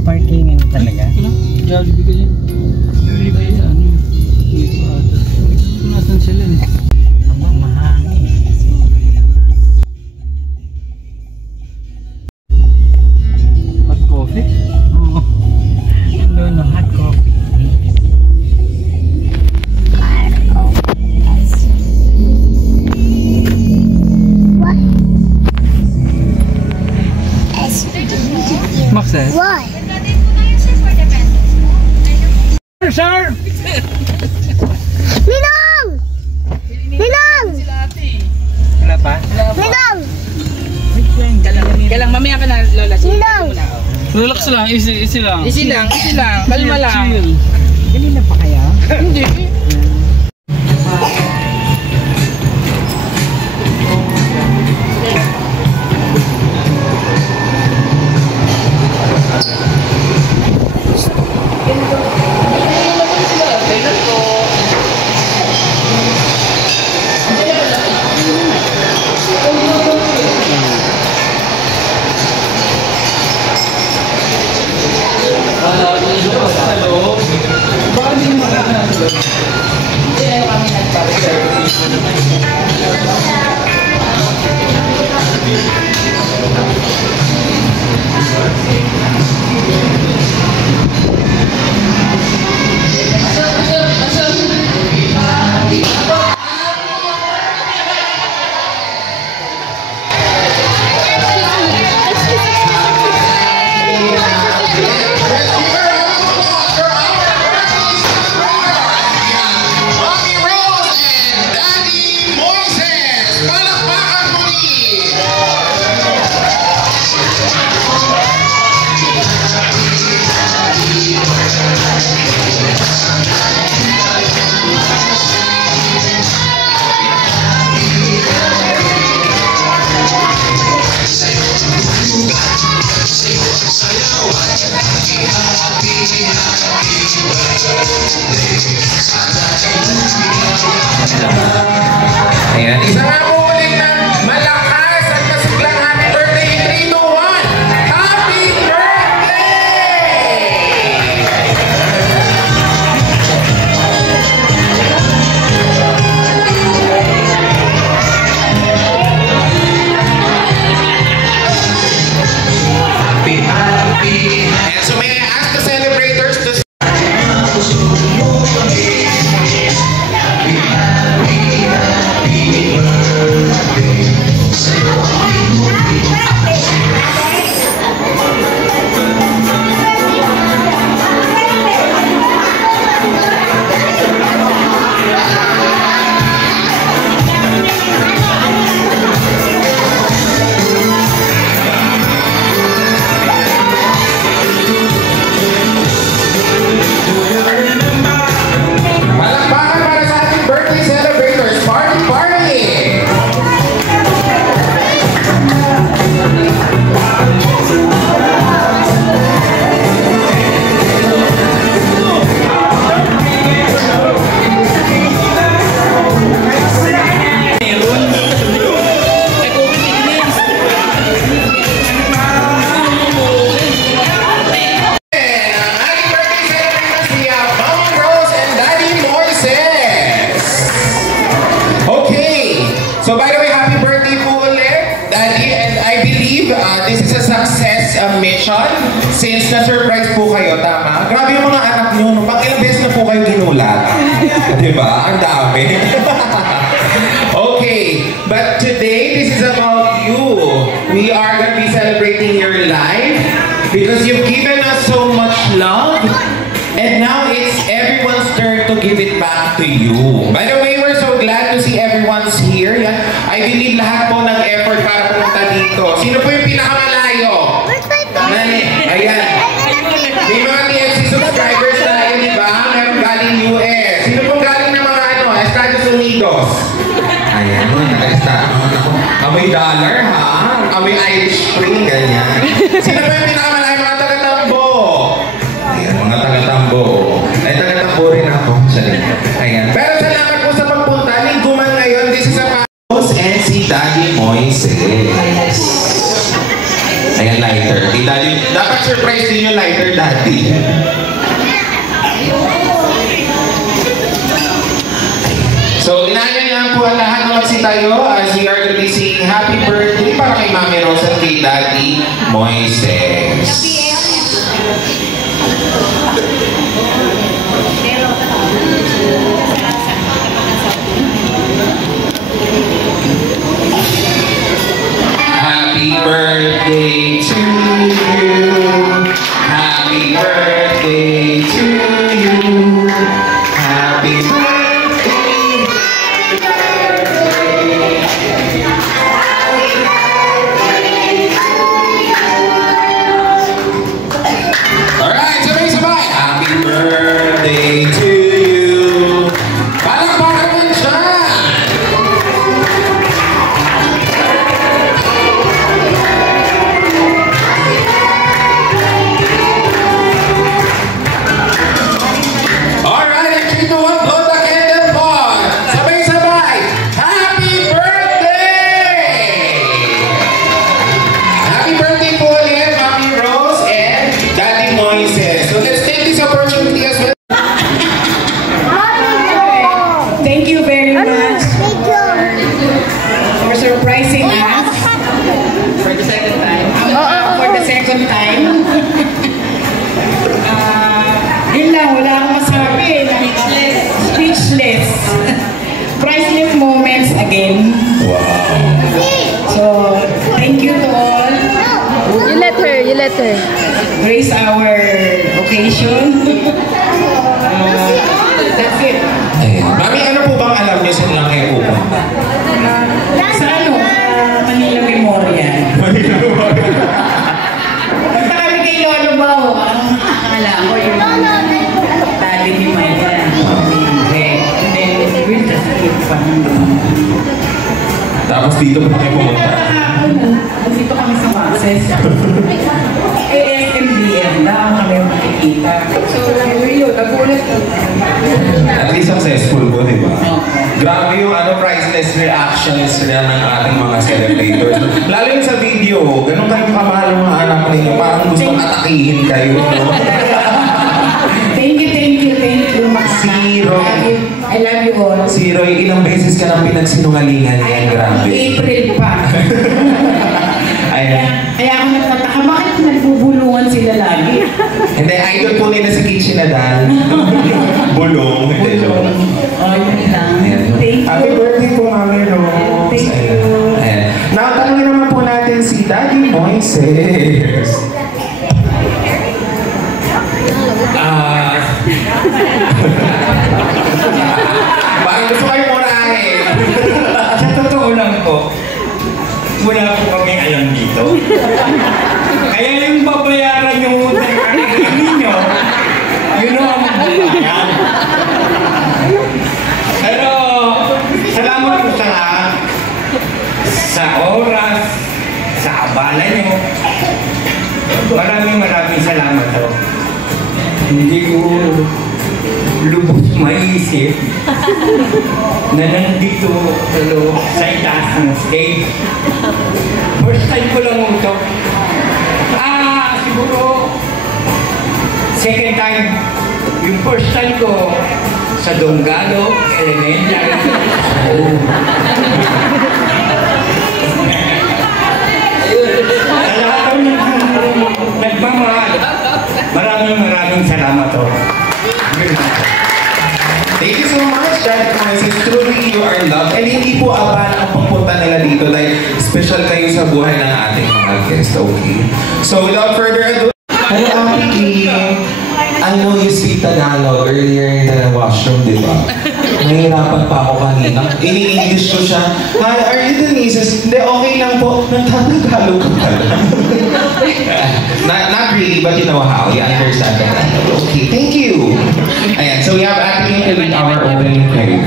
parkingan talaga. Jollibee kasi. Jollibee ano yun. Dito ata. Nasaan sila eh. Mahangin. Hot coffee? Oo. No, hot coffee. Max eh? Why? Sir! Ninong! Ninong! Wala pa? Ninong! Kailang mamaya ka na, Lola. Ninong! Relax lang, easy lang. Easy lang, kalma lang. Chill. Kanina pa kaya? Hindi. Ayan, isa nga po ulit ng malakas at masiglang happy birthday in 3, 2, 1! Happy birthday! Happy! And so may I ask the celebrators to So by the way, happy birthday po ulit, Daddy, and I believe this is a success mission since na-surprise po kayo, tama? Grabe yung mga anak nyo, no? Pag ilang beses na po kayo ginulat. Diba? Ang dami. Okay, but today, this is about you. We are going to be celebrating your life because you've given us so much love, and now it's everyone's turn to give it back to you. By the way, we're so glad to see everyone's here. Yan. I believe lahat po nag-effort para pumunta dito. Sino po yung pinakamalayo? Ayan. May mga TFC subscribers tayo, di ba? Meron galing US. Sino po galing ng mga Estados Unidos? Ayan. Amoy dollar, ha? Amoy Irish Spring, ganyan. Sino po yung pinakamalayo? Mga taga-Tambo. Ayan, mga taga-Tambo. Ay, taga-Tambo rin ako. Ayan. Pero salamat po sa pagpunta. Linggo man ngayon, this is a and si Daddy Moises. Ayan, live. lighter. Di daddy, dapat surprise din yung lighter, daddy. So, inaanyayahan po ang lahat na magsitayo as we are going to be singing Happy Birthday para kay Mami Rose at kay Daddy Moises. Happy birthday to you. Happy birthday to you. Happy birthday. Alright, sabay-sabay. Happy birthday to you. Palakpakan mo dyan. Alright, and 3, 2, 1, blow the candle pot. Sabay-sabay. Happy birthday! Happy birthday po ulit, Mami Rose and Daddy Moises. So let's take this opportunity as well. Thank you very much Thank you. for surprising us for the second time. Yun lang, wala akong masabi. Speechless. Priceless moments again. So, thank you to all. You let her. Grace our occasion. That's it. Ayun. Mami, ano po bang alam niyo sa lang kayo pupunta? Sa ano? Manila Memorial. Punta kami kay Lolo Bao. Akala ko yung daddy ni Maya. And then, we'll just keep fun. Tapos dito po kayo pumunta. Dito kami sa Maxes. ASMBM daw kami makikita. So, yun, nagulat ko. At least successful po, di ba? Grabe yung priceless reactions na ng ating mga celebrators. Lalo yung sa video, ganun kayong kamahal ng mga anak ninyo. Parang gustong atakihin kayo, no? Thank you. Si Roy. I love you all. Si Roy, ilang beses ka nang pinagsinungalingan yan, grabe. April pa. Ayun. Kaya ako nagtataka, bakit nagbubulungan sila lagi? Hindi, idol po nila si Kitchi Nadal. Bulong. Hindi, joke lang. Oh, yun lang. Ayan. Thank Happy you. birthday po, Mami Rose. Thank you. Ayan. Now, tanongin naman po natin si Daddy Moises. Bakit gusto kayo murahin? Sa totoo lang po, wala po kami alam dito. Kaya yung babayaran yung utang ninyo, yun ang magbabayan. Pero, salamat po sa lahat. Sa oras, sa abala nyo. Maraming salamat po. Hindi ko lubos maisip na nandito sa itaas ng stage. First time ko lang ito. Siguro second time. Yung first time ko sa Donggalo Elementary. Sa lahat ng nagmamahal, maraming salamat po. Thank you so much, Daddy Moises. Truly, you are loved. And hindi po aban ang pagpunta nila dito dahil special kayo sa buhay ng ating mga guests, okay? So, without further ado, hello, Aki. I know you speak Tagalog earlier in the washroom, di ba? Nahihirapan pa ako kanina. Ini-English ko siya. Hi, are you Denise's? Hindi, okay lang po. Nagtatagalog ka pala. Not really, but you know how. You understand that. Okay, thank you. Ayan, so we have Ate Kim to lead our opening prayer.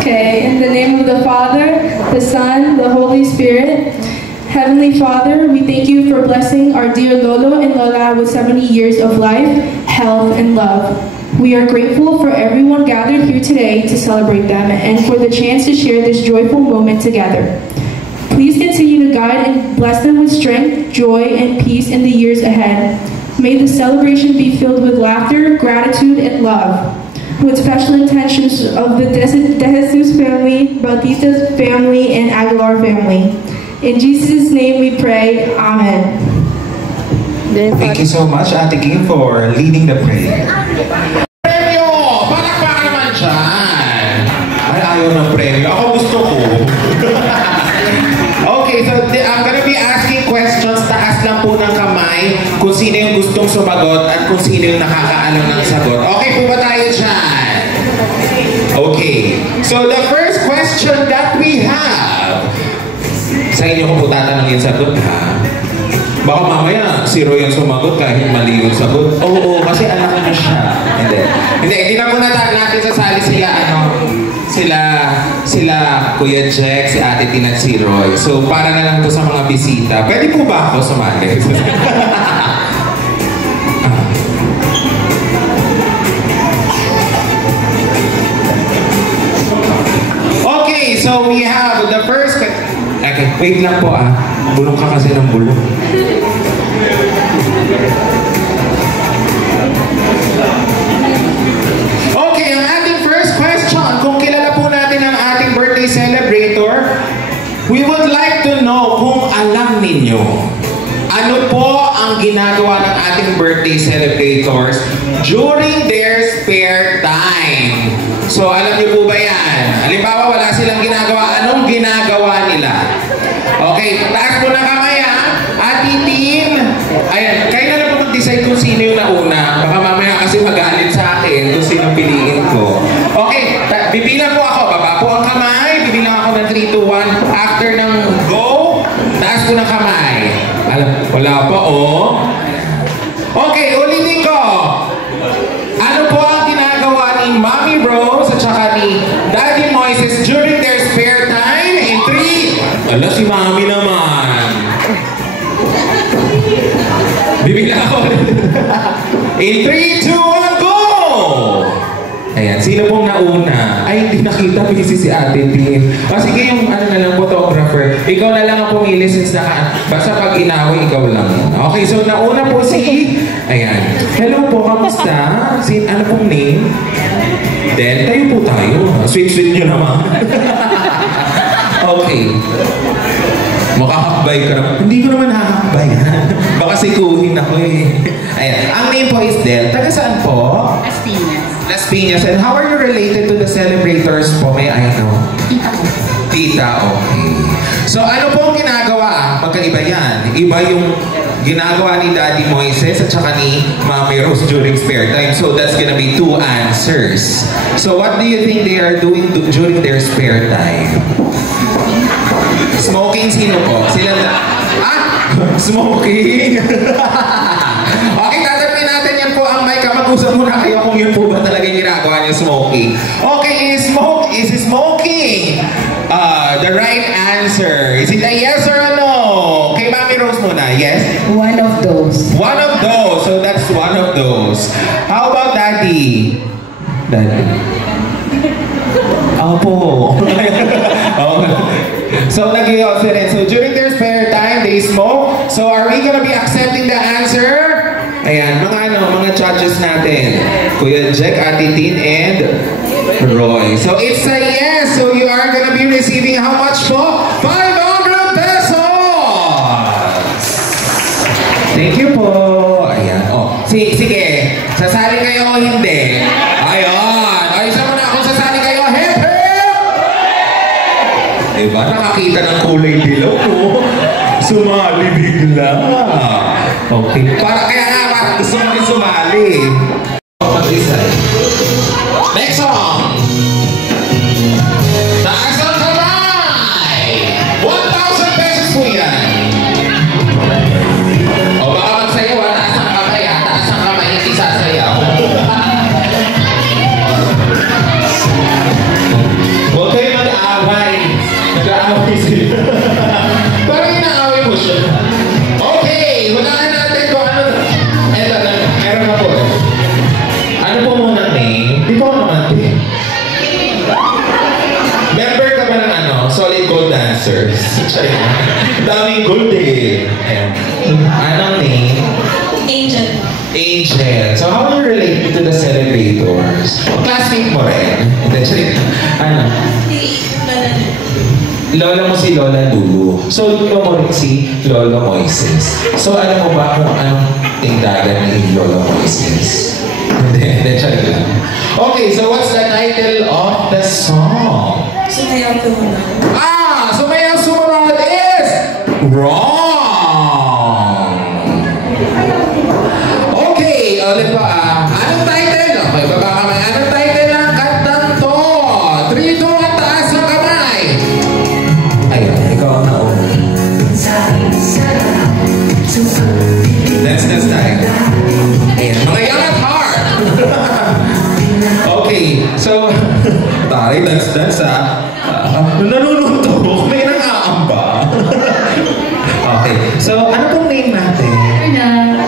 Okay, in the name of the Father, the Son, the Holy Spirit. Heavenly Father, we thank you for blessing our dear Lolo and Lola with 70 years of life, health, and love. We are grateful for everyone gathered here today to celebrate them and for the chance to share this joyful moment together. Please continue to guide and bless them with strength, joy, and peace in the years ahead. May the celebration be filled with laughter, gratitude, and love, with special intentions of the De Jesus family, Bautista's family, and Aguilar family. In Jesus' name we pray, Amen. Thank you so much, Ate Kim, for leading the prayer. Premyo! Palakpakan naman dyan! Ay, ayaw ng premyo. Ako gusto ko. Okay, so I'm gonna be asking questions. Taas lang po ng kamay kung sino yung gustong sumagot at kung sino yung nakakaalam ng sagot. Okay po ba tayo dyan? Okay. So the first question that we have, sa inyo ko po tatanong yung sagot, ha? Baka mamaya, zero yung sumagot kahit mali yung sagot. Oo, kasi anak na siya. Hindi na muna natin sasali sila Kuya Jack, si Ate Tina at si Roy. So, para na lang po sa mga bisita. Pwede po ba ako sumali? Okay, so we have the first... Okay, wait lang po Bulong ka kasi ng bulong. Okay, ang ating first question, kung kilala po natin ang ating birthday celebrator, we would like to know kung alam ninyo ano po ang ginagawa ng ating birthday celebrators during their spare time. So, alam niyo po ba yan? Halimbawa, wala silang ginagawa. Anong ginagawa nila? Okay, taas mo na kamay Ate Tin. Ayan, kayo na lang po mag-decide kung sino yung nauna. Baka mamaya kasi magalit sa akin kung sino piliin ko. Okay, bibilang po ako. Baba po ang kamay. Bibilang ako ng 3, 2, 1. After ng go, taas po ng kamay. Wala pa, Okay, ulitin ko. Ano po ang ginagawa ni Mommy Rose at saka ni Daddy Moises during their spare time? In 3, ala si Mami naman. Bibigla ako. In 3, 2, 1, go! Ayan, sino pong nauna? Ay, hindi nakita, busy si Ate Tin. O sige, yung na lang, photographer. Ikaw na lang ang pumili since basta pag inaway, ikaw lang. Okay, so nauna po si... Ayan. Hello po, kamusta? Ano pong name? Del, tayo po tayo. Sweet-sweet nyo naman. Okay. Makahakbay ka naman. Hindi ko naman hakakbay. Baka sikuhin ako Ayan. Ang name po is Del. Taga saan po? Las Piñas. And how are you related to the celebrators po? May I know? Tita, okay. So ano po ang ginagawa? Magkaiba yan. Iba yung ginagawa ni Daddy Moises at saka ni Mami Rose during spare time. So that's gonna be 2 answers. So what do you think they are doing during their spare time? Smoking, sino po? Sila smoking! Okay, tatanungin natin yan po ang mic. Mag-usap muna kayo kung yun po ba talaga yung ginagawa niyo, smoking. Okay, is smoking the right answer? Is it a yes or a no? Kay Mami Rose muna, yes? One of those. One of those. So that's one of those. How about Daddy? Daddy? Opo. So, nag-i-also rin. So, during their spare time, they smoke. So, are we gonna be accepting the answer? Ayan, mga judges natin. Kuya Jack, Ate Tin, and Roy. So, it's a yes. So, you are gonna be receiving how much po? 500 pesos! Thank you po. Ayan. Sige. Sasali kayo o hindi? Ayan. Ayusan mo na kung sasali kayo. Hip, hip! Diba? Nakakita ng kulay dilaw ko. Sumali bigla. Okay. Kaya nga, gusto mo rin sumali. Next song. Taas ang kamay! 1,000 pesos po yan. O baka magsayaw, taas ang kamay, taas ang kamay, hindi sasayaw. Huwag kayo mag-aaway. Nag-aaway sila. Parang inaaway mo siya. Okay, hulaan natin kung ano. Eto, meron na po. Ano po muna? solid gold dancers. Daming gold eh. Ayan. Anong name? Angel. Angel. So how are you related to the celebrators? Classmate mo rin? Hindi, sorry. Ano? Lola mo si Lola Lulu. So, Lolo mo rin si Lolo Moises. So, alam mo ba kung anong tindagan ni Lolo Moises? Hindi, sorry lang. Okay, so what's the title of the song? Sumayaw Sumunod. Sumayaw Sumunod is wrong. Okay, ulit pa Anong title? Okay, baba kamay. Anong title ng kantang to? 3, 2, taas ang kamay. Ayun, ikaw ang nauna. Let's tayo. Ayan, mga young at heart. Okay, so, tayo, dance nanununtok, may nangaamba. Okay, so, ano pong name natin?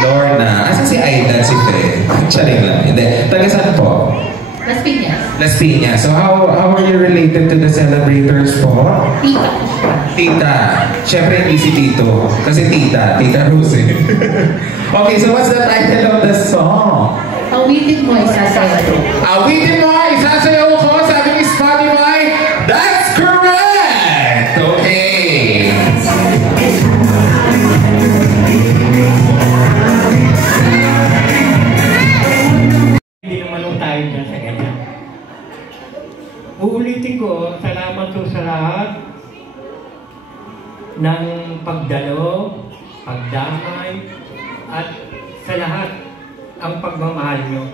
Lorna. Asan si Aidan, si Fe? Charing lang. Hindi. Taga saan po? Las Piñas. Las Piñas. So, how are you related to the celebrators po? Tita. Tita. Siyempre, hindi si Tito. Kasi Tita Rose. Okay, so what's the title of the song? Awitin mo, isasayaw. Awitin mo, isasayaw ko, sabi ni Spotify. That's correct! Okay. Hindi naman lang tayo dyan sa ganyan. Uulitin ko, salamat po sa lahat ng pagdalo, pagdamay, at sa lahat ang pagmamahal nyo.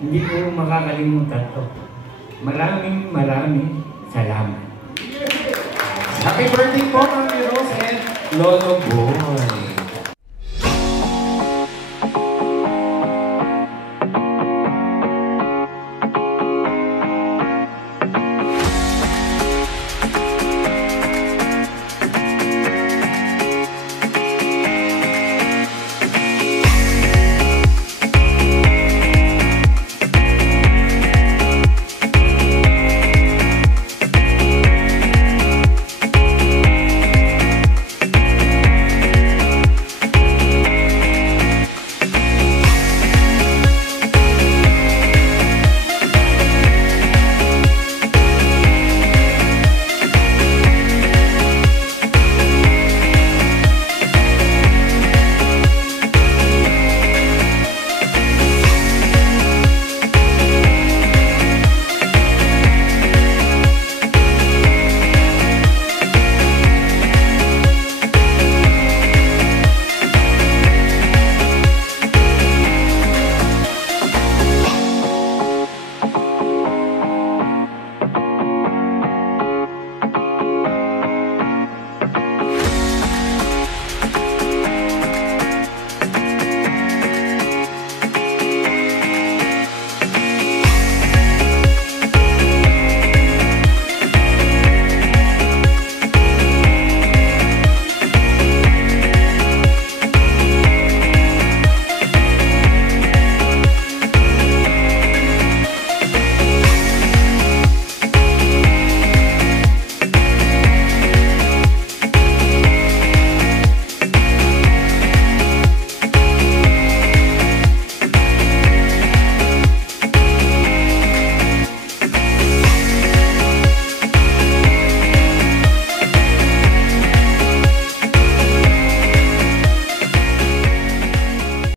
Hindi ko makakalimutan to. Maraming salamat. Happy birthday po, Mami Rose and Lolo Boy.